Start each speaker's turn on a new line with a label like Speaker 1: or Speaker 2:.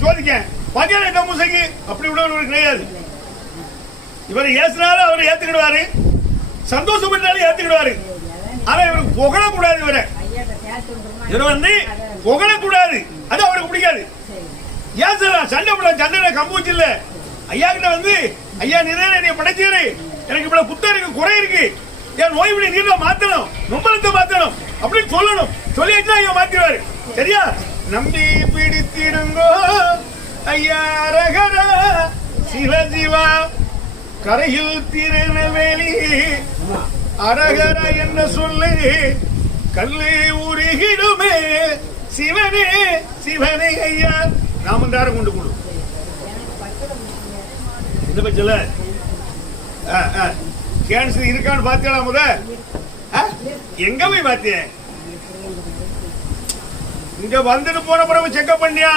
Speaker 1: சோதிக்க பாத்தியா என்ன முசைக்கு அப்படி விடவர் கிடையாது. இவர் ஏசுனாரு அவர் ஏத்துக்கிடுவாரு. சந்தோஷப்பட்டாலும் ஏத்துக்கிடுவாரு. ஆனா இவருக்கு புகழக்கூடாது இவரை. இவர் வந்து புகழக்கூடாது. அது அவருக்கு பிடிக்காது. ஏன் சார் சண்டை போட சண்டை கம்பூச்சு இல்ல. ஐயா கிட்ட வந்து ஐயா நிறைய என்னை படைச்சாரு? எனக்கு இவ்வளவு புத்தம் இருக்கு குறை இருக்கு. என் நோய் விட நீர்ல மாத்தணும். நும்பலத்தை மாத்தணும். அப்படின்னு சொல்லணும். சொல்லியாச்சுன்னா ஐயா மாத்திடுவாரு. சரியா? நம்பி பிடித்திடுங்கோ. ஐயா ரகரா சிவ சிவா கரையில் திருநெல்வேலி அரகர என்ன சொல்லு கல்லு உருகிடுமே சிவனே சிவனே ஐயா. நாமம் தாரம் கொண்டு கொடு. இந்த பட்சல கேன்சர் இருக்கான்னு பாத்தியா முத? எங்க போய் பாத்திய? இங்க வந்துட்டு போன பிறகு செக்அப் பண்ணியா?